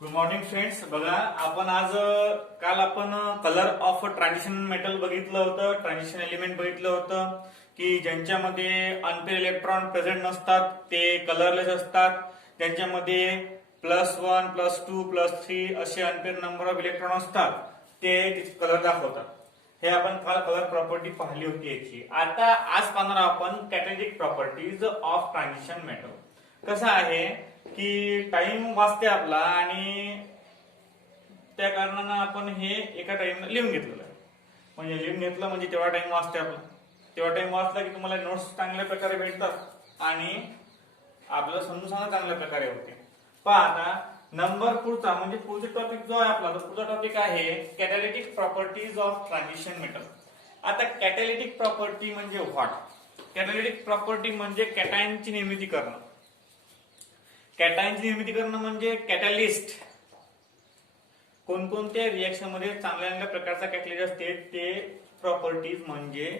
Good morning friends. बघा, आपण आज काल आपण कलर ऑफ ट्रान्झिशन मेटल बघितलं होतं, ट्रान्झिशन एलिमेंट बघितलं होतं की ज्यांच्यामध्ये अनपेअर इलेक्ट्रॉन प्रेझेंट नसतात ते कलरलेस असतात, ज्यांच्यामध्ये +1 +2 +3 असे अनपेअर नंबर ऑफ इलेक्ट्रॉन असतात ते कलर दाखवतात. हे आपण काल कलर प्रॉपर्टी पाहिली होती याची. आता आज पाहणार आपण कॅटॅलिटिक प्रॉपर्टीज ऑफ ट्रान्झिशन मेटल. कसं आहे की टाइम वाचते आपला आणि त्या कारणानं आपण हे एका टाइम लिहून घेतलेलं आहे. म्हणजे लिहून घेतलं म्हणजे तेवढा टाइम वाचते आपला. तेवढा टाइम वाचला की तुम्हाला नोट्स चांगल्या प्रकारे भेटतात आणि आपल्याला समजून सांगणं चांगल्या प्रकारे होते. पहा आता नंबर पुढचा म्हणजे पुढचा टॉपिक जो आहे आपला, तो पुढचा टॉपिक आहे कॅटॅलिटिक प्रॉपर्टीज ऑफ ट्रान्झिशन मेटल. आता कॅटॅलिटिक प्रॉपर्टी म्हणजे व्हॉट? कॅटॅलिटिक प्रॉपर्टी म्हणजे कॅटायनची निर्मिती करणं. कॅटायनची निर्मिती करणं म्हणजे कॅटॅलिस्ट. कोणकोणत्या रिएक्शन मध्ये चांगल्या प्रकारचा कॅटॅलिस्ट असते ते प्रॉपर्टीज म्हणजे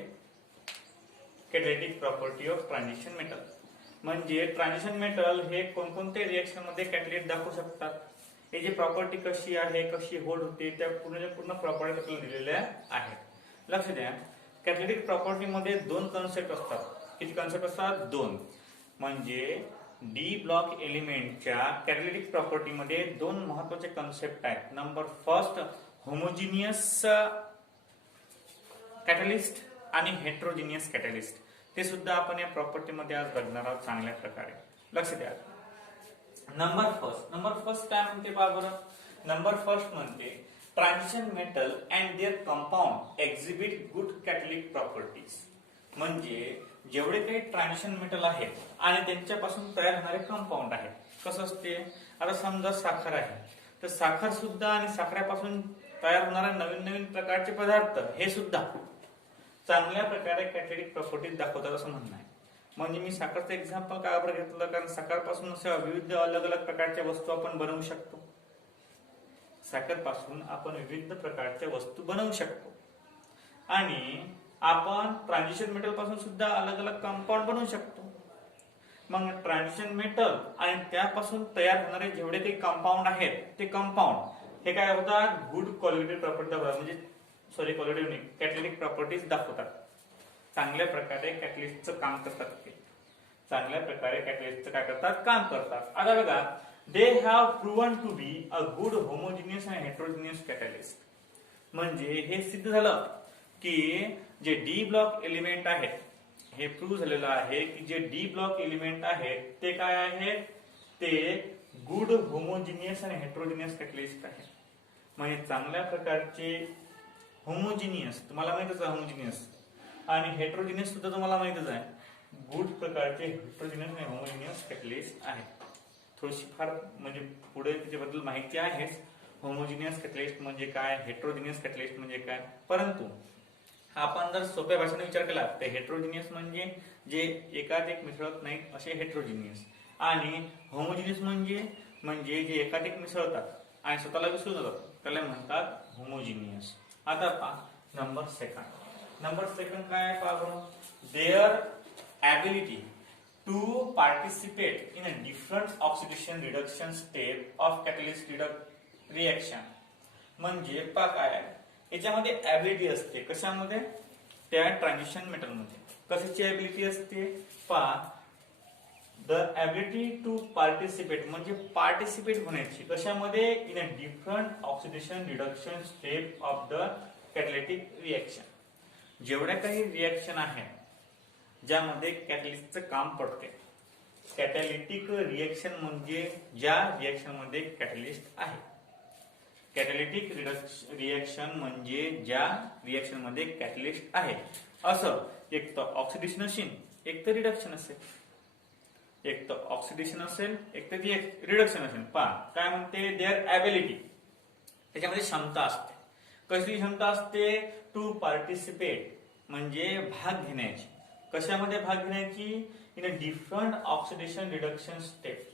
कॅटॅलिटिक प्रॉपर्टी ऑफ ट्रान्झिशन मेटल. म्हणजे ट्रान्झिशन मेटल हे कोणकोणत्या रिएक्शन मध्ये कॅटॅलिस्ट दाखवू शकतात, याची प्रॉपर्टी कशी आहे, कशी होल्ड होते, त्या पूर्ण प्रॉपर्टी आपल्याला दिलेल्या आहेत. लक्ष द्या, कॅटॅलिटिक प्रॉपर्टी मध्ये दोन कन्सेप्ट असतात. किती कन्सेप्ट असतात? दोन. म्हणजे डी ब्लॉक एलिमेंटच्या कॅटॅलिटिक प्रॉपर्टी मध्ये दोन महत्वाचे कन्सेप्ट आहेत. नंबर फर्स्ट, होमोजिनियस कॅटॅलिस्ट आणि हेट्रोजिनियस कॅटॅलिस्ट. ते सुद्धा आपण या प्रॉपर्टी मध्ये आज बघणार आहोत चांगल्या प्रकारे. लक्ष द्या. नंबर फर्स्ट काय म्हणते पहा बरं. नंबर फर्स्ट म्हणते transition metal and their compound exhibit good catalytic properties. म्हणजे जेवढे काही ट्रान्झिशन मेटल आहेत आणि त्यांच्यापासून तयार होणारे कंपाऊंड आहेत. कसं असते, आता समजा साखर आहे, तर साखर सुद्धा आणि साखरेपासून तयार होणारे नवीन नवीन प्रकारचे पदार्थ हे सुद्धा चांगल्या प्रकारे कॅटॅलिटिक प्रॉपर्टीज दाखवतात असं म्हणणं आहे. म्हणजे मी साखरचं एक्झाम्पल का बरं घेतलं, कारण साखरपासून अशा विविध अलग अलग प्रकारच्या वस्तू आपण बनवू शकतो. साखरपासून आपण विविध प्रकारच्या वस्तू बनवू शकतो आणि आपण ट्रान्झिशन मेटल पासून सुद्धा अलग अलग कंपाऊंड बनवू शकतो. मग ट्रान्झिशन मेटल आणि त्यापासून तयार होणारे जेवढे काही कंपाऊंड आहेत ते कंपाऊंड हे काय होतात, गुड क्वालिटेटिव्ह प्रॉपर्टी म्हणजे क्वालिटेटिव्ह नाही, कॅटॅलिटिक प्रॉपर्टीज दाखवतात. चांगल्या प्रकारे कॅटॅलिस्टचं काम करतात ते. चांगल्या प्रकारे कॅटॅलिस्टचं काय करतात, काम करतात. आता बघा, they have proven to be a good homogeneous and heterogeneous catalyst. म्हणजे हे सिद्ध झालं की जे डी ब्लॉक एलिमेंट आहेत, हे प्रूव्ह झालेलं आहे की जे डी ब्लॉक एलिमेंट आहेत ते काय आहेत, ते गुड होमोजिनियस आणि हेट्रोजिनियस कॅटॅलिस्ट आहेत. म्हणजे चांगल्या प्रकारचे होमोजिनियस, तुम्हाला माहितच आहे होमोजिनियस, आणि हेट्रोजिनियस सुद्धा तुम्हाला माहितच आहे. गुड प्रकारचे हेट्रोजिनियस आणि होमोजिनियस कॅटॅलिस्ट आहेत. थोडीशी फार म्हणजे पुढे त्याच्याबद्दल माहिती आहेच. होमोजिनियस कॅटॅलिस्ट म्हणजे काय, हेट्रोजिनियस कॅटॅलिस्ट म्हणजे काय. परंतु आपण जर सोप्या भाषेने विचार केला तर हेट्रोजिनियस म्हणजे जे एकाधिक मिसळत नाहीत असे हेट्रोजिनियस, आणि होमोजिनियस म्हणजे जे एकाधिक मिसळतात आणि स्वतःला विसरून जातात त्याला म्हणतात होमोजिनियस. आता पहा नंबर सेकंड काय आहे पहा बरं. Their ability to participate in a different oxidation reduction step of catalyst reaction. म्हणजे पहा काय आहे, याच्यामध्ये ॲबिलिटी असते. कशामध्ये? त्या ट्रान्झिशन मेटल मध्ये. कशाची ॲबिलिटी असते पहा, द ॲबिलिटी टू पार्टिसिपेट म्हणजे पार्टिसिपेट होण्याची. कशामध्ये? In a different oxidation reduction step of the catalytic reaction. जेवढ्या काही रिएक्शन आहेत ज्यामध्ये कॅटॅलिस्टचं काम पडते. कॅटॅलिटिक रिएक्शन म्हणजे ज्या रिएक्शन मध्ये कॅटॅलिस्ट आहे. कॅटॅलिटिक रिएक्शन म्हणजे ज्या रिएक्शन मध्ये कॅटॅलिस्ट आहे. असं एक तर ऑक्सिडेशन असेल, एक तर रिडक्शन असेल. एक तर ऑक्सिडेशन असेल, एक तर रिडक्शन असेल. पहा काय म्हणते, देअर ॲबिलिटी, त्याच्यामध्ये क्षमता असते. कशी क्षमता असते? टू पार्टिसिपेट म्हणजे भाग घेण्याची. कशामध्ये भाग घेण्याची? In a different oxidation reduction step.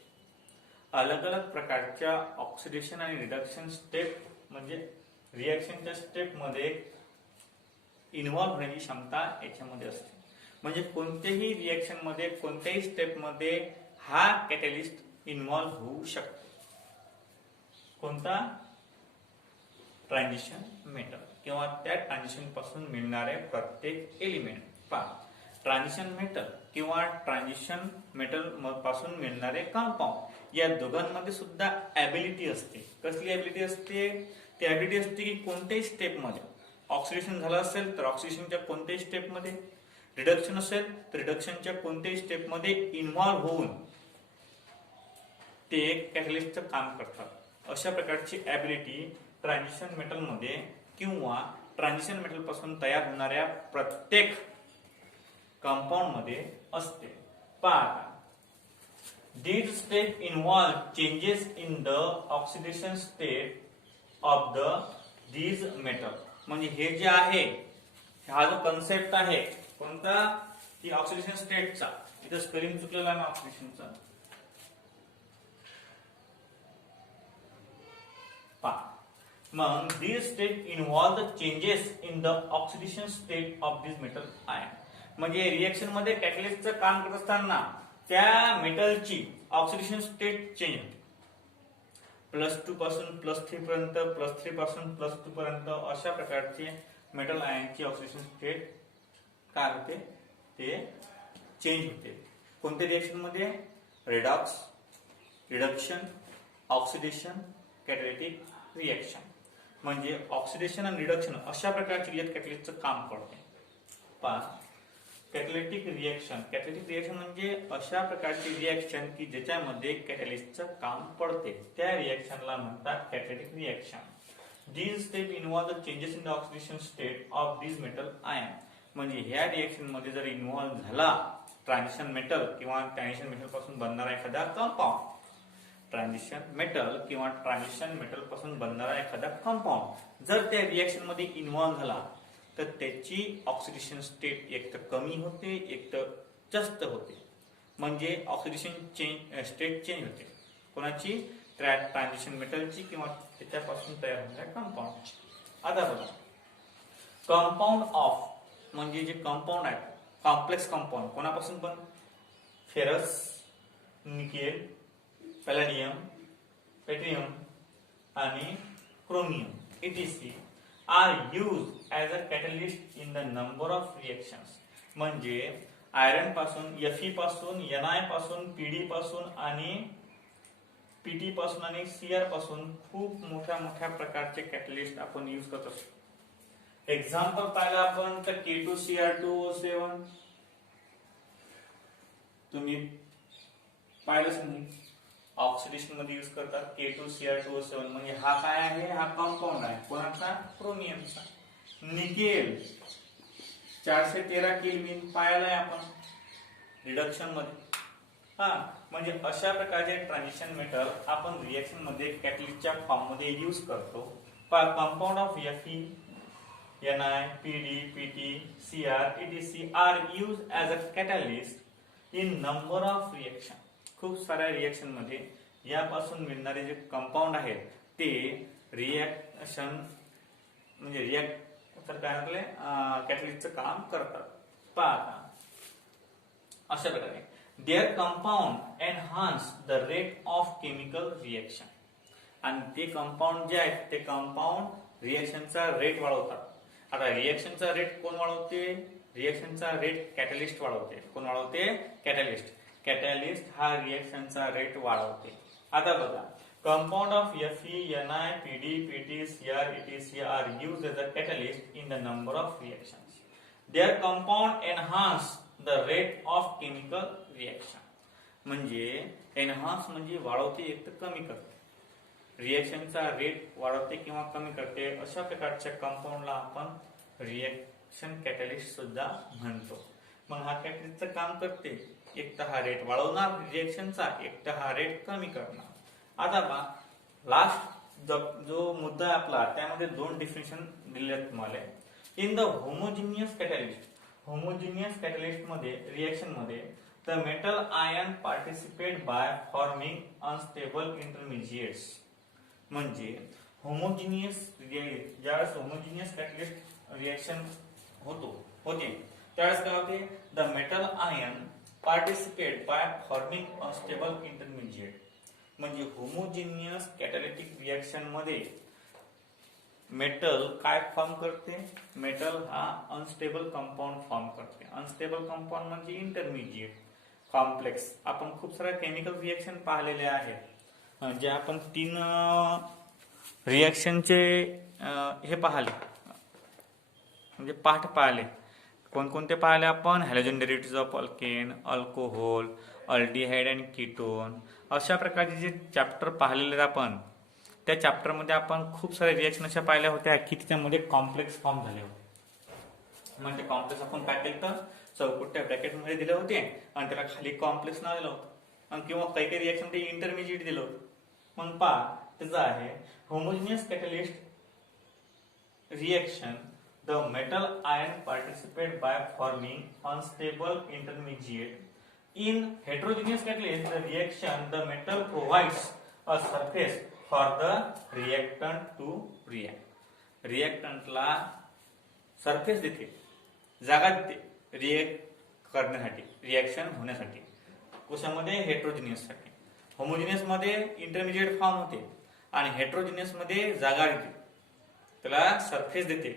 अलग अलग प्रकारच्या ऑक्सिडेशन आणि रिडक्शन स्टेप म्हणजे रिएक्शनच्या स्टेप मध्ये इन्व्हॉल्व्ह होण्याची क्षमता याच्यामध्ये असते. म्हणजे कोणत्याही रिएक्शन मध्ये, कोणत्याही स्टेप मध्ये हा कॅटॅलिस्ट इन्व्हॉल्व्ह होऊ शकतो. कोणता? ट्रान्झिशन मेटल किंवा त्या ट्रान्झिशन पासून मिळणारे प्रत्येक एलिमेंट. पहा, ट्रान्झिशन मेटल किंवा ट्रान्झिशन मेटल पासून मिळणारे कंपाऊंड या दोघांमध्ये सुद्धा ॲबिलिटी असते. कसली ॲबिलिटी असते? ती ॲबिलिटी असते की कोणत्याही स्टेपमध्ये ऑक्सिडेशन झालं असेल तर ऑक्सिडेशनच्या कोणत्याही स्टेपमध्ये, रिडक्शन असेल तर रिडक्शनच्या कोणत्याही स्टेपमध्ये इन्व्हॉल्व्ह होऊन ते कॅटलिस्टचं काम करतात. अशा प्रकारची ॲबिलिटी ट्रान्झिशन मेटल मध्ये किंवा ट्रान्झिशन मेटल पासून तयार होणाऱ्या प्रत्येक कंपाऊंड मध्ये असते. पहा, these step involve changes in the oxidation state of these metal. म्हणजे हे जे आहे, हा जो कन्सेप्ट आहे कोणता? की ऑक्सिडेशन स्टेटचा. इथं स्पेलिंग चुकलेला आहे ऑक्सिडेशनचा. पहा, मग these step involve the changes in the oxidation state of this metal ion. म्हणजे रिएक्शन मध्ये कॅटलिस्टचं काम करत असताना त्या मेटलची ऑक्सिडेशन स्टेट चेंज होते. +2 पासून +3 पर्यंत, +3 पासून +2 पर्यंत अशा प्रकारचे मेटल आयनची ऑक्सिडेशन स्टेट काय होते? ते चेंज होते. कोणत्या रिएक्शन मध्ये? Redox, reduction, oxidation, catalytic reaction. म्हणजे ऑक्सिडेशन आणि रिडक्शन अशा प्रकारची क्रियेत कॅटलिस्टचं काम करते. पहा, कॅटॅलिटिक रिएक्शन. कॅटॅलिटिक रिएक्शन म्हणजे अशा प्रकारची रिएक्शन की ज्याच्यामध्ये कॅटॅलिस्टचं काम पडते, त्या रिएक्शनला म्हणतात कॅटॅलिटिक reaction. These step involve the changes in the oxidation state of these metal ion. म्हणजे ह्या रिएक्शन मध्ये जर इन्व्हॉल्व झाला ट्रान्झिशन मेटल किंवा ट्रान्झिशन मेटल पासून बनणारा एखादा कंपाऊंड, ट्रान्झिशन मेटल किंवा ट्रान्झिशन मेटल पासून बनणारा एखादा कंपाऊंड जर त्या रिएक्शन मध्ये इन्व्हॉल्व झाला तर त्याची ऑक्सिडेशन स्टेट एक तर कमी होते, एक तर जास्त होते. म्हणजे ऑक्सिडेशन स्टेट चेंज होते. कोणाची? ट्रान्झिशन मेटलची किंवा त्याच्यापासून तयार होणाऱ्या कंपाऊंड. आता बघा, कंपाऊंड ऑफ म्हणजे जे कंपाऊंड आहे, कॉम्प्लेक्स कंपाऊंड कोणापासून पण? फेरस, निकेल, पॅलेडियम, पेट्रियम आणि chromium etc. are used as a catalyst in the number of reactions. म्हणजे आयरन पासून, Fe पासून, Na पासून, Pd पासून आणि Pt पासून आणि Cr पासून खूप मोठ्या मोठ्या प्रकारचे कॅटलिस्ट आपण यूज करत असतो. एक्झाम्पल पाहिलं आपण तर K2Cr2O7 तुम्ही पाहिलंच नाही, ऑक्सिडेशन मध्ये यूज करतात K2Cr2O7. म्हणजे हा काय आहे? हा कंपाऊंड आहे. कोणाचा? क्रोमियमचा. निकेल 413 केल्विन पाहिलंय आपण रिडक्शन मध्ये. म्हणजे अशा प्रकारचे ट्रान्झिशन मेटल आपण रिएक्शन मध्ये कॅटलिस्टच्या फॉर्म मध्ये यूज करतो. Compound of Fe, Ni, Pd, Pt, Cr etc. are used as a catalyst in number of reaction. खूप साऱ्या रिएक्शन मध्ये यापासून मिळणारे जे कंपाऊंड आहेत ते रिएक्शन म्हणजे रिएक्ट तर काय म्हटले कॅटलिस्टचं काम करतात. पहा, अशा प्रकारे their compound enhance the rate of chemical reaction. आणि ते कंपाऊंड जे आहेत ते कंपाऊंड रिएक्शनचा रेट वाढवतात. आता रिएक्शनचा रेट कोण वाढवते? रिएक्शनचा रेट कॅटलिस्ट वाढवते. कोण वाढवते? कॅटलिस्ट. कॅटलिस्ट हा रिएक्शनचा रेट वाढवते. आता बघा, compound of Fe, Ni, Pd, Pt, Cr etc. are used as a catalyst in the number of reactions. Their compound enhance the rate of chemical reaction. म्हणजे enhance म्हणजे वाढवते, एक तर कमी करते. रिएक्शनचा रेट वाढवते किंवा कमी करते. अशा प्रकारच्या कंपाऊंडला आपण रिएक्शन कॅटलिस्ट सुद्धा म्हणतो. मग हा कॅटलिस्टचं काम करते, एक तर हा रेट वाढवणार रिएक्शनचा, एक तर हा रेट कमी करणार. आता पहा, लास्ट जो मुद्दा आहे आपला त्यामध्ये दोन डेफिनेशन दिले तुम्हाला. In the homogeneous catalyst, homogeneous catalyst मध्ये रिएक्शन मध्ये the metal ion participate by forming unstable intermediates. म्हणजे होमोजिनियस ज्यावेळेस होमोजिनियस कॅटलिस्ट रिएक्शन होते त्यावेळेस काय होते? The metal ion participate by forming unstable intermediate. म्हणजे होमोजिनियस कॅटॅलिटिक रिएक्शन मध्ये मेटल काय फॉर्म करते? मेटल हा अनस्टेबल कंपाऊंड फॉर्म करते. अनस्टेबल कंपाऊंड म्हणजे इंटरमिजिएट कॉम्प्लेक्स. आपण खूप साऱ्या केमिकल रिएक्शन पाहिलेले आहेत, जे आपण 3 रिएक्शनचे हे पाहिले, म्हणजे पाठ पाहिले. कोणकोणते पाहिले आपण? Halogen derivative of alkane, alcohol, aldehyde and ketone. अशा प्रकारचे जे चॅप्टर पाहिलेले आपण, त्या चॅप्टरमध्ये आपण खूप सारे रिएक्शन अशा पाहिल्या होत्या की त्याच्यामध्ये कॉम्प्लेक्स फॉर्म झाले होते. म्हणजे कॉम्प्लेक्स आपण काय केलं तर चौकट्या ब्रॅकेटमध्ये दिले होते आणि त्याला खाली कॉम्प्लेक्स नाव दिलं होतं, किंवा काही काही रिएक्शन ते इंटरमिजिएट दिलं होतं. मग पहा त्याचं आहे homogeneous catalyst reaction. The metal ion participate by forming unstable intermediate. In heterogeneous catalyst, the reaction, the metal provides a surface for the reactant to react. Reactant ला सरफेस देते, जागा देते रिएक्ट करण्यासाठी, रिएक्शन होण्यासाठी. कशामध्ये? हेट्रोजिनियस साठी. Homogeneous मध्ये intermediate form होते आणि हेट्रोजिनियस मध्ये जागा देते, त्याला सरफेस देते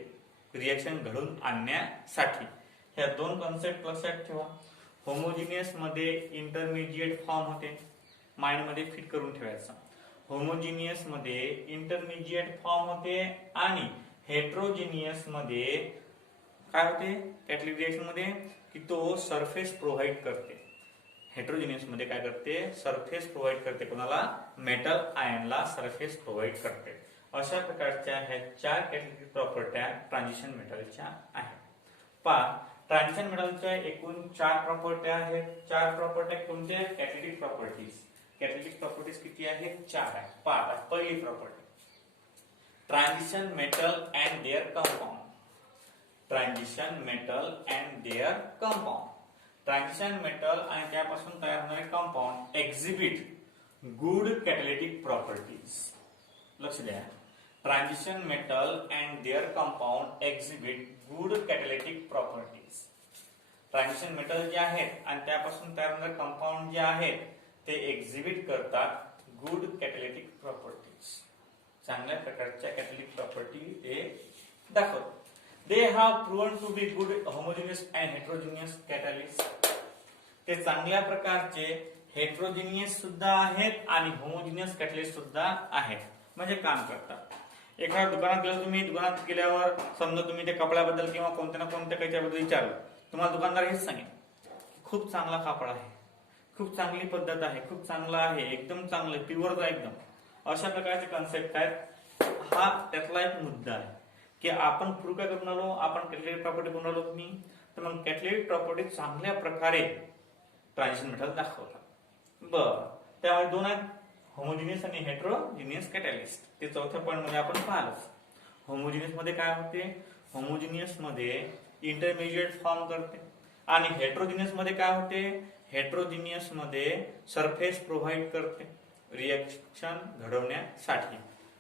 रिएक्शन घडून आणण्यासाठी. ह्या 2 कॉन्सेप्ट लक्षात ठेवा. होमोजिनियस मध्ये इंटरमिजिएट फॉर्म होते, माइंड मध्ये फिट करून ठेवायचं. होमोजिनियस मध्ये इंटरमिजिएट फॉर्म होते आणि हेट्रोजिनियस मध्ये काय होते? कॅटलिक रिएक्शन मध्ये की तो सरफेस प्रोव्हाइड करते. हेट्रोजिनियस मध्ये काय करते? सरफेस प्रोव्हाइड करते. कोणाला? मेटल आयनला सरफेस प्रोव्हाइड करते. अशा प्रकारच्या ह्या 4 कॅटलिटिक प्रॉपर्ट्या ट्रान्झिशन मेटलच्या आहेत. पहा, ट्रान्झिशन मेटलच्या एकूण 4 प्रॉपर्ट्या आहेत. 4 प्रॉपर्ट्या कोणत्या? Catalytic properties. कॅटलिटिक प्रॉपर्टीज किती आहेत? 4 आहेत. पहा, पहिली property, transition metal and their compound. Transition metal and their compound. Transition metal आणि त्यापासून तयार होणारे compound exhibit good catalytic properties. लक्ष द्या, transition metal and their compound exhibit good catalytic properties. Transition metal जे आहेत आणि त्यापासून तयार होणारे कंपाऊंड जे आहेत ते एक्झिबिट करतात गुड कॅटॅलिटिक प्रॉपर्टीज. चांगल्या प्रकारच्या कॅटॅलिटिक प्रॉपर्टी ते दाखवतात. They have proven to be good homogeneous and heterogeneous catalyst. ते चांगल्या प्रकारचे हेट्रोजिनियस सुद्धा आहेत आणि होमोजिनियस कॅटॅलिस्ट सुद्धा आहेत. म्हणजे काम करतात. एखाद्या दुकानात गेलो तुम्ही, दुकानात गेल्यावर समजा तुम्ही त्या कपड्याबद्दल किंवा कोणत्या ना कोणत्या काहीच्याबद्दल विचारलं, तुम्हाला दुकानदार हेच सांगेल खूप चांगला कापड आहे, खूप चांगली पद्धत आहे, खूप चांगला आहे, एकदम चांगलं, प्युअर एकदम. अशा प्रकारचे कन्सेप्ट आहेत. हा त्यातला एक मुद्दा आहे की आपण प्रूव्ह काय करून आलो? आपण कॅटॅलिटिक प्रॉपर्टी करून आलो तुम्ही, तर मग कॅटॅलिटिक प्रॉपर्टी चांगल्या प्रकारे ट्रान्झिशन मेटल दाखवतात. बरं, त्यामुळे 2 आहेत, होमोजिनियस आणि हेट्रोजिनियस कॅटॅलिस्ट. ते चौथ्या पॉइंट मध्ये आपण पाहिलं. होमोजिनियस मध्ये काय होते? होमोजिनियस मध्ये इंटरमिजिएट फॉर्म करते आणि हेट्रोजिनियस मध्ये काय होते? हेट्रोजिनियस मध्ये सरफेस प्रोव्हाइड करते रिएक्शन घडवण्यासाठी.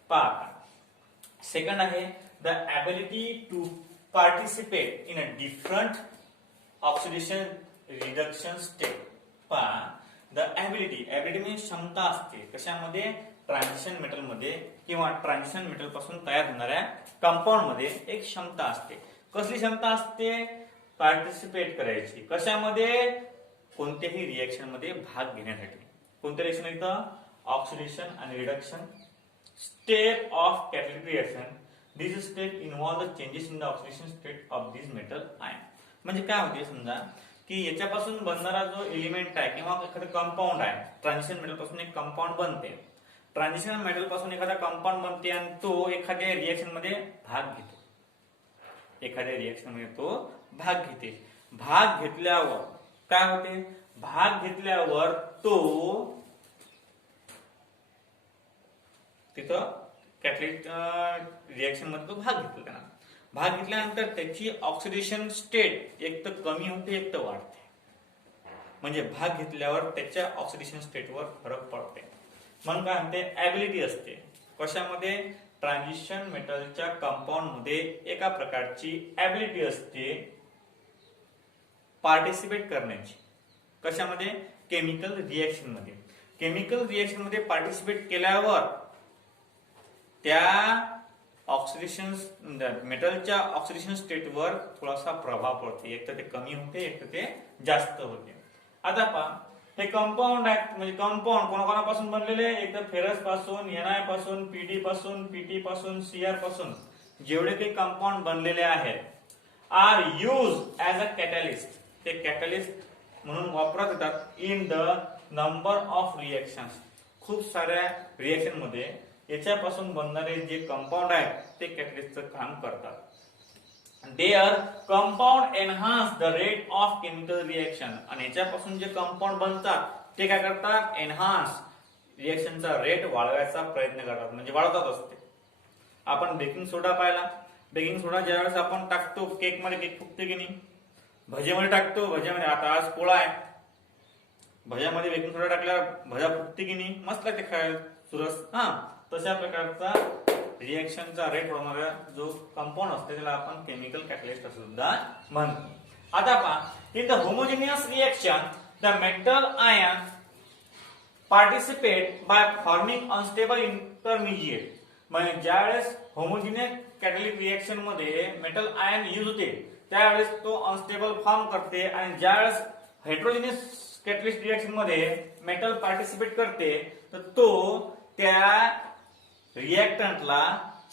पहा, सेकंड आहे the ability to participate in a different oxidation reduction step. पहा, द ॲबिलिटी म्हणजे क्षमता असते. कशामध्ये? ट्रान्झिशन मेटल मध्ये किंवा ट्रान्झिशन मेटल पासून तयार होणाऱ्या कंपाऊंड मध्ये एक क्षमता असते. कसली क्षमता असते? पार्टिसिपेट करायची. कशामध्ये? कोणत्याही रिएक्शन मध्ये भाग घेण्यासाठी. कोणत्या रिएक्शन इथं? ऑक्सिडेशन आणि reduction step of catalytic reaction. This step involve the changes in the oxidation state of this metal ion. म्हणजे काय होते? समजा की याच्यापासून बनणारा जो एलिमेंट आहे किंवा एखादं कंपाऊंड आहे, ट्रान्झिशन मेटल पासून एक कंपाऊंड बनते. ट्रान्झिशन मेटल पासून एखादा कंपाऊंड बनते आणि तो एखाद्या रिएक्शन मध्ये भाग घेतो. एखाद्या रिएक्शन मध्ये तो भाग घेते. भाग घेतल्यावर काय होते? भाग घेतल्यावर तो तिथं कॅटॅलिटिक रिएक्शन मध्ये तो भाग घेतो. त्यांना भाग घेतल्यानंतर त्याची ऑक्सिडेशन स्टेट एक तर कमी होते, एक तर वाढते. म्हणजे भाग घेतल्यावर त्याच्या ऑक्सिडेशन स्टेटवर फरक पडते. मग काय म्हणते? ॲबिलिटी असते. कशामध्ये? ट्रान्झिशन मेटलच्या कंपाऊंड मध्ये एका प्रकारची ॲबिलिटी असते पार्टिसिपेट करण्याची. कशामध्ये? केमिकल रिएक्शन मध्ये. केमिकल रिएक्शन मध्ये पार्टिसिपेट केल्यावर त्या ऑक्सिडेशन मेटलच्या ऑक्सिडेशन स्टेटवर थोडासा प्रभाव पडतो. एक तर ते कमी होते, एक तर ते जास्त होते. आता पहा, हे कंपाऊंड आहेत, म्हणजे कंपाऊंड कोणाकोणापासून बनलेले आहे? एक तर फेरस पासून, Na पासून, Pd पासून, Pt पासून, Cr पासून जेवढे काही कंपाऊंड बनलेले आहेत are use as a catalyst. ते कॅटलिस्ट म्हणून वापरत येतात in the number of reactions. खूप साऱ्या रिएक्शन मध्ये याच्यापासून बनणारे जे कंपाऊंड आहेत ते कॅटलिस्टचं काम करतात. Their compound enhance the rate of chemical reaction. आणि याच्यापासून जे कंपाऊंड बनतात ते काय करतात? एनहान्स रिएक्शनचा रेट वाढवायचा प्रयत्न करतात, म्हणजे वाढवतात असते. आपण बेकिंग सोडा पाहिला. बेकिंग सोडा ज्यावेळेस आपण टाकतो केक मध्ये, केक फुगते की नाही? भज्यामध्ये टाकतो, भज्यामध्ये आता आज पोळा आहे, भज्यामध्ये बेकिंग सोडा टाकल्यावर भजा फुगते की नाही? मस्त लागते खायला सुरस. तशा प्रकारचा रिएक्शनचा रेट वाढवणारा जो कंपाऊंड असते त्याला आपण केमिकल कॅटलिस्ट असं सुद्धा म्हणतो. आता पहा, in the homogeneous reaction the metal ion participate by forming unstable intermediate. म्हणजे ज्यावेळेस होमोजेनियस कॅटलिक रिएक्शन मध्ये मेटल आयन यूज होते त्यावेळेस तो अनस्टेबल फॉर्म करते, आणि ज्यावेळेस हेट्रोजेनियस कॅटलिस्ट रिएक्शन मध्ये मेटल पार्टिसिपेट करते तर तो त्या रिएक्टंटला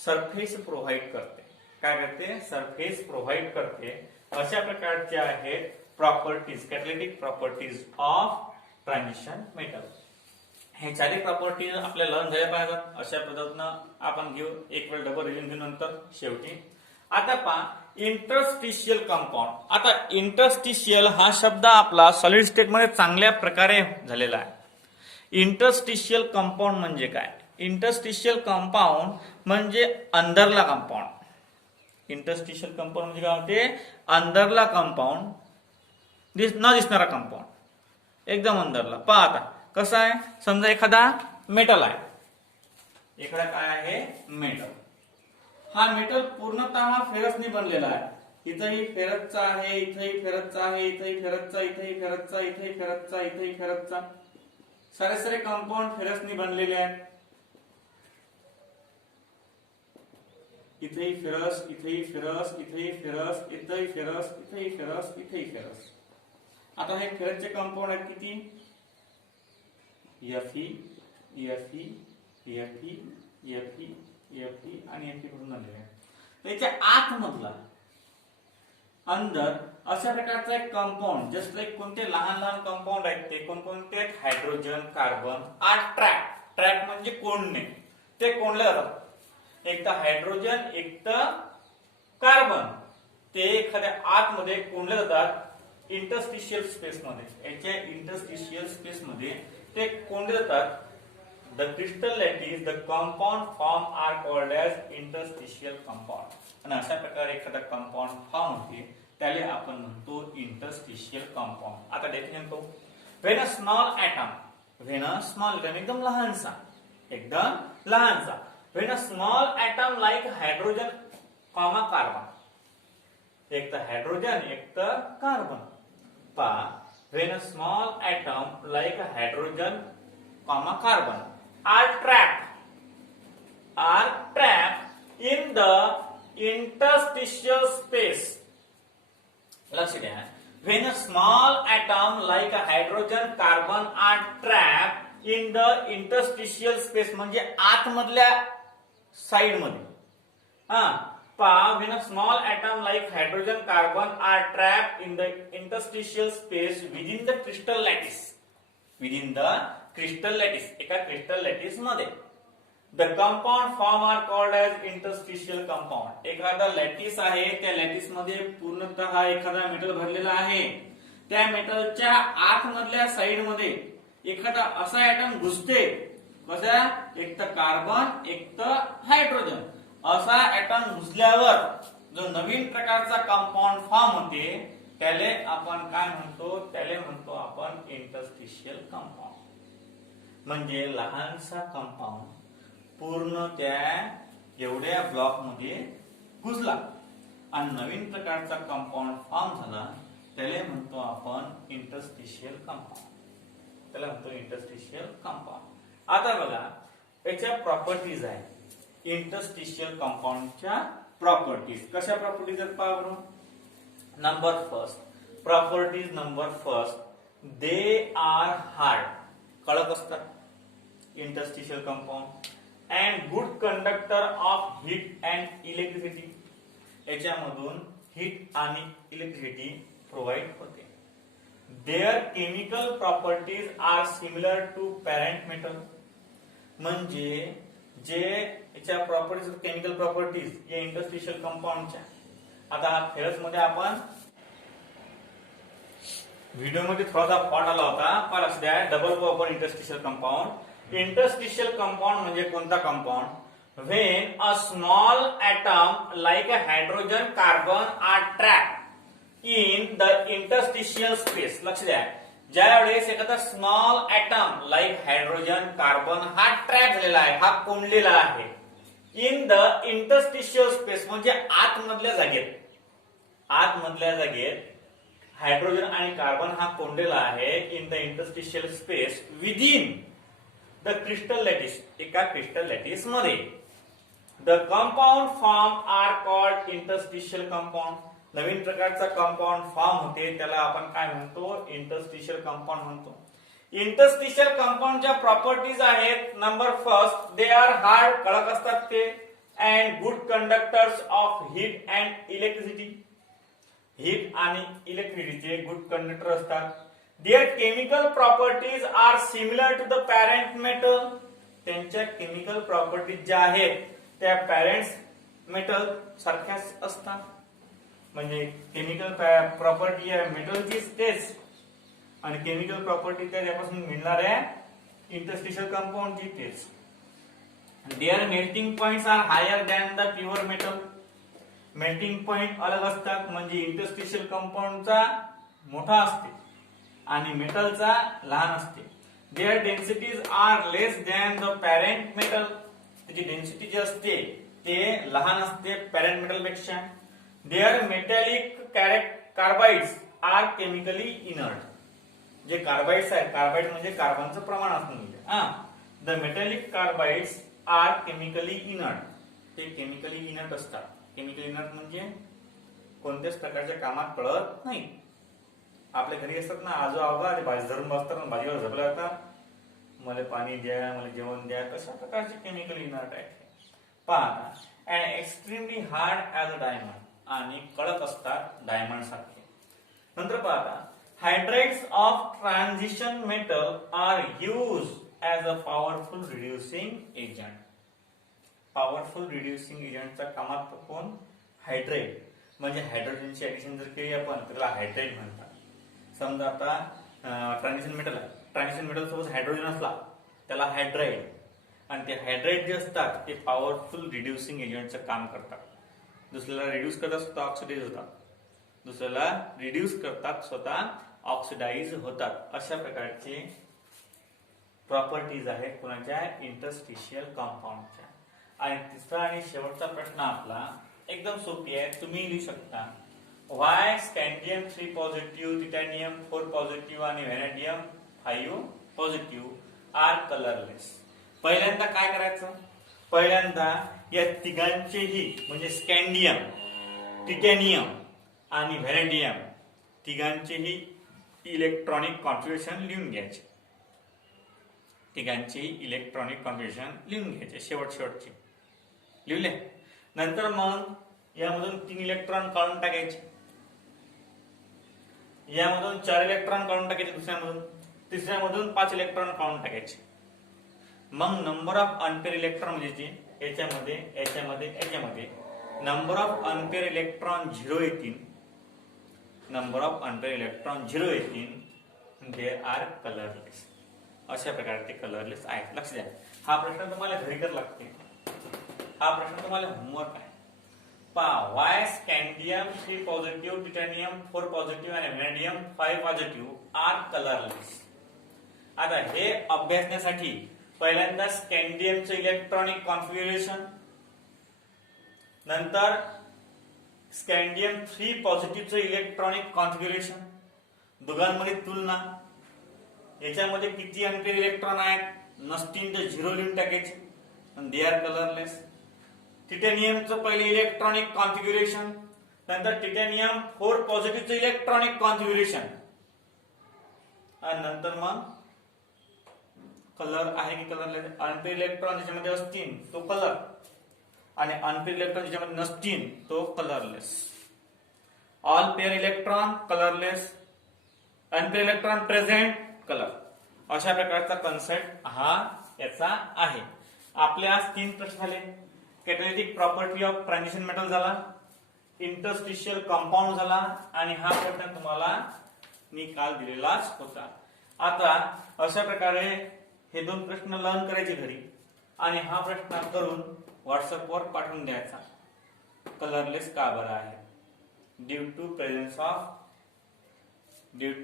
सरफेस प्रोव्हाइड करते. काय करते? सरफेस प्रोव्हाइड करते. अशा प्रकारच्या आहेत properties, catalytic properties of transition metal. हे चारही प्रॉपर्टीज आपल्याला लर्न झाल्या पाहिजेत. अशा पद्धतीनं आपण घेऊ, एक वेळ डबल रिव्ह्यू घेऊ नंतर शेवटी. आता पहा, इंटरस्टिशियल कंपाऊंड. आता इंटरस्टिशियल हा शब्द आपला सॉलिड स्टेट मध्ये चांगल्या प्रकारे झालेला आहे. इंटरस्टिशियल कंपाऊंड म्हणजे काय? इंटरस्टिशियल कंपाऊंड म्हणजे अंदरला कंपाऊंड. इंटरस्टिशियल कंपाऊंड म्हणजे काय होते? अंदरला कंपाऊंड, न दिसणारा कंपाऊंड, एकदम अंदरला. पहा आता कसं आहे, समजा एखादा मेटल आहे, एखादा काय आहे? मेटल. हा मेटल पूर्णतः फेरसने बनलेला आहे. इथंही फेरसचा आहे, इथंही फेरसचा आहे, इथंही फेरसचा, इथंही फेरसचा, इथंही फेरसचा, इथंही फेरसचा. सारे सारे कंपाऊंड फेरसने बनलेले आहेत. इथेही फेरस, इथेही फेरस, इथेही फेरस, इथेही फेरस, इथेही फेरस, इथेही फेरस. आता हे फेरसचे कंपाऊंड आहेत किती? Fe, Fe, Fe, Fe, Fe आणि Fe कडून आलेले आहे. त्याच्या आतमधला अंदर अशा प्रकारचा एक कंपाऊंड, जस्ट लाईक कोणते लहान लहान कंपाऊंड आहेत ते कोणकोणते आहेत? Hydrogen, carbon, 8 trap. ट्रॅप म्हणजे कोंडणे. ते कोंडले जातात. एक तर हायड्रोजन, एक तर कार्बन. ते एखाद्या आतमध्ये कोंडले जातात इंटरस्टिशियल स्पेस मध्ये. याच्या इंटरस्टिशियल स्पेस मध्ये ते कोंडले जातात. The crystal lattice, the compound form are called as interstitial compound. आणि अशा प्रकारे एखादा कंपाऊंड फॉर्म होते त्याला आपण म्हणतो इंटरस्टिशियल कंपाऊंड. आता डेफिनेशन पाहू. When a small atom, when a small atom एकदम लहानसा, एकदम लहानसा. When a small atom like hydrogen, carbon, एक तर हायड्रोजन एक तर कार्बन. पहा, when a small atom like hydrogen, carbon are trapped in the interstitial space. लक्ष द्या. When a small atom like a hydrogen, carbon are trapped in the interstitial space म्हणजे आतमधल्या side मध्ये. when a small atom like hydrogen, carbon are trapped in the interstitial space within the crystal lattice. Within the crystal lattice, एका crystal lattice मध्ये the compound form are called as interstitial compound. एखादा lattice आहे, त्या lattice मध्ये पूर्णतः एखादा metal भरलेला आहे. त्या मेटलच्या आतमधल्या साइड मध्ये एखादा असा ऍटम घुसते. कसा? एक तर कार्बन, एक तर हायड्रोजन. असा ऍटम घुसल्यावर जो नवीन प्रकारचा कंपाऊंड फॉर्म होते त्याले आपण काय म्हणतो? त्याले म्हणतो आपण इंटरस्टिशियल कंपाऊंड. म्हणजे लहानसा कंपाऊंड पूर्ण त्या एवढ्या ब्लॉक मध्ये घुसला आणि नवीन प्रकारचा कंपाऊंड फॉर्म झाला त्याले म्हणतो आपण इंटरस्टिशियल कंपाऊंड. त्याला म्हणतो इंटरस्टिशियल कंपाऊंड। आता बघा याच्या प्रॉपर्टीज आहे इंटरस्टिशियल कंपाऊंडच्या प्रॉपर्टीज। कशा प्रॉपर्टीज आहेत पहा बरं। Number first they are hard, कडक असतात interstitial compound, and good conductor of heat and electricity, याच्यामधून हीट आणि इलेक्ट्रिसिटी प्रोव्हाइड होते। Their chemical properties are similar to parent metal, म्हणजे जे याच्या प्रॉपर्टीज केमिकल प्रॉपर्टीज या इंटरस्टिशियल कंपाऊंडच्या। आता हा फेरस मध्ये आपण व्हिडिओ मध्ये थोडासा फॉल्ट आला होता, पण लक्ष द्या double proper interstitial compound. Interstitial compound म्हणजे कोणता compound? when a small atom like a hydrogen carbon are trapped in the interstitial space। लक्ष द्या ज्या वेळेस एखादा small atom like hydrogen carbon हा ट्रॅप झालेला आहे, हा कोंडलेला आहे इन द इंटरस्टिशियल स्पेस, म्हणजे आतमधल्या जागेत हायड्रोजन आणि कार्बन हा कोंडलेला आहे in the interstitial space within the crystal lattice, एका क्रिस्टल लॅटिस मध्ये। The compound form are called interstitial compound. नवीन प्रकारचा कंपाऊंड फॉर्म होते त्याला आपण काय म्हणतो? इंटरस्टिशियल कंपाऊंड म्हणतो। इंटरस्टिशियल कंपाऊंडच्या प्रॉपर्टीज आहेत number first they are hard, कडक असतात ते, and good conductors of heat and electricity, heat आणि इलेक्ट्रिसिटीचे गुड कंडक्टर असतात। Their chemical properties are similar to the parent metal, त्यांच्या केमिकल प्रॉपर्टीज ज्या आहेत त्या पॅरेंट मेटल सारख्याच असतात, म्हणजे केमिकल प्रॉपर्टी या मेटलची तेच आणि केमिकल प्रॉपर्टी त्यापासून मिळणाऱ्या इंटरस्टिशियल कंपाऊंडची तेच। Their melting points are higher than the pure metal, melting point अलग असतात, म्हणजे इंटरस्टिशियल कंपाऊंडचा मोठा असते आणि मेटलचा लहान असते। Their densities are less than the parent metal, त्याची डेन्सिटी जी असते ते लहान असते पॅरेंट मेटल पेक्षा। Their metallic carbides are chemically inert, जे कार्बाइड्स आहेत, कार्बाइड म्हणजे कार्बनचं प्रमाण असणं, the metallic carbides are chemically inert, ते केमिकली इनर्ट असतात। केमिकली इनर्ट म्हणजे कोणत्याच प्रकारच्या कामात पडत नाही। आपल्या घरी असतात ना आजो आबा ते भाजी धरून बसतात आणि भाजीवर झपल्या जातात, मला पाणी द्या, मला जेवण द्या, तशा प्रकारचे केमिकल इनर्ट आहे। पहा and extremely hard as a diamond, आणि कडक असतात डायमंड सारखे। नंतर पहा hydrides of transition metal are used as a powerful reducing agent. Powerful reducing एजंटच्या कामात कोण? हायड्राइड, म्हणजे हायड्रोजनची ऍडिशन जर केली आपण त्याला हायड्राइड म्हणतात। समजा आता ट्रान्झिशन मेटल सोबत हायड्रोजन असला त्याला हायड्राइड, आणि ते हायड्राइड जे असतात ते पॉवरफुल रिड्युसिंग एजंटचं काम करतात। दुसऱ्याला रिड्यूस करतात स्वतः ऑक्सिडाइज होतात, दुसऱ्याला रिड्यूस करतात स्वतः ऑक्सिडाइज होतात। अशा प्रकारचे प्रॉपर्टीज आहेत कोणाच्या? इंटरस्टिशियल कंपाऊंडच्या। आणि तिसरा आणि शेवटचा प्रश्न आपला एकदम सोपी आहे, तुम्ही लिहू शकता व्हाय स्कॅन्डियम 3 पॉझिटिव्ह, टायटॅनियम 4 पॉझिटिव्ह आणि व्हॅनेडियम 5 पॉझिटिव्ह आर कलरलेस। पहिल्यांदा काय करायचं? पहिल्यांदा या तिघांचेही म्हणजे स्कॅन्डियम, टायटॅनियम आणि व्हॅनेडियम तिघांचेही इलेक्ट्रॉनिक कॉन्फिगरेशन लिहून घ्यायचे, तिघांची इलेक्ट्रॉनिक कॉन्फिगरेशन लिहून घ्यायचे शेवटचे लिहिले। नंतर मग यामधून 3 इलेक्ट्रॉन काढून टाकायचे, यामधून 4 इलेक्ट्रॉन काढून टाकायचे, दुसऱ्यामधून, तिसऱ्यामधून 5 इलेक्ट्रॉन काढून टाकायचे। मग नंबर ऑफ अनपेअर इलेक्ट्रॉन म्हणजे याच्यामध्ये नंबर ऑफ अनपेअर इलेक्ट्रॉन 0 येतील, नंबर ऑफ अनपेअर इलेक्ट्रॉन 0 येतील, दे आर कलरलेस। अशा प्रकारे ते कलरलेस आहेत। लक्ष द्या हा प्रश्न तुम्हाला घरी करावा लागते, हा प्रश्न तुम्हाला होमवर्क आहे। पहा व्हाय स्कॅन्डियम 3 पॉझिटिव्ह, टायटॅनियम 4 पॉझिटिव्ह आणि व्हॅनेडियम 5 पॉझिटिव्ह आर कलरलेस। आता हे अभ्यासण्यासाठी पहिल्यांदा स्कॅन्डियमचं इलेक्ट्रॉनिक कॉन्फिगरेशन, नंतर स्कॅन्डियम 3 पॉझिटिव्हचं इलेक्ट्रॉनिक कॉन्फिगरेशन, दोघांमध्ये तुलना, याच्यामध्ये किती अनपेअर इलेक्ट्रॉन आहेत नसतील तर 0 लिहून टाकायचे, दे आर कलरलेस. टिटॅनियमचं पहिले इलेक्ट्रॉनिक कॉन्फिग्युरेशन, नंतर टिटॅनियम 4 पॉझिटिव्हचं इलेक्ट्रॉनिक कॉन्फिग्युरेशन, आणि नंतर मग कलर आहे की कलरलेस. अनपेअर इलेक्ट्रॉन ज्याच्यामध्ये असतील तो कलर, आणि अनपेअर इलेक्ट्रॉन ज्याच्यामध्ये नसतील तो colourless. All pair electron colourless, unpair electron present colour. अशा प्रकारचा कन्सेप्ट हा याचा आहे. आपले आज 3 प्रश्न झाले. कॅटॅलिटिक प्रॉपर्टी ऑफ ट्रान्झिशन मेटल झाला, इंटरस्टिशियल कंपाऊंड झाला, आणि हा प्रश्न तुम्हाला निकाल दिलेलाच होता. आता अशा प्रकारे हे 2 प्रश्न लर्न करायचे घरी, आणि हा प्रश्न करून व्हॉट्सअपवर पाठवून द्यायचा. कलरलेस का बरं आहे? Due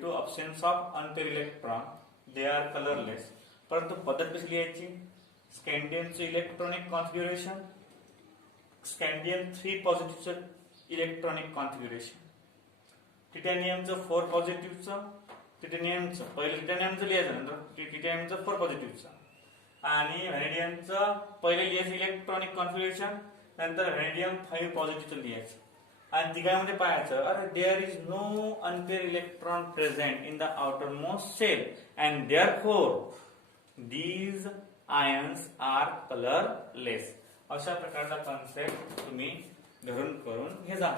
to absence of unpair electron they are colourless. परंतु पद्धत कशी लिहायची? स्कॅन्डियमचं इलेक्ट्रॉनिक कॉन्फिग्युरेशन, स्कॅन्डियम 3 पॉझिटिव्हचं इलेक्ट्रॉनिक कॉन्फिग्युरेशन, टिटॅनियमचं 4 पॉझिटिव्हचं, टिटॅनियमचं पहिले टिटॅनियमचं लिहायचं, नंतर टिटॅनियमचं 4 पॉझिटिव्हचं, आणि व्हॅनेडियमचं पहिले लिहायचं इलेक्ट्रॉनिक कॉन्फिग्युरेशन, नंतर व्हॅनेडियम 5 पॉझिटिव्हचं लिहायचं, आणि तिघांमध्ये पाहायचं अरे there is no unpair electron present in the outermost shell and therefore these ions are colourless. अशा प्रकारचा कन्सेप्ट तुम्ही घरून करून घे जा.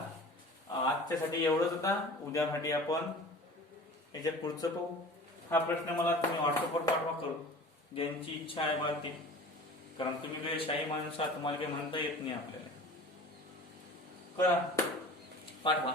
आजच्यासाठी एवढंच होता. उद्यासाठी आपण याच्या पुढचं पाहू. हा प्रश्न मला तुम्ही व्हॉट्सअपवर पाठवा करू, ज्यांची इच्छा आहे मला ती, कारण तुम्ही काही शाही माणूस आहात, तुम्हाला काही म्हणता येत नाही आपल्याला. करा, पाठवा.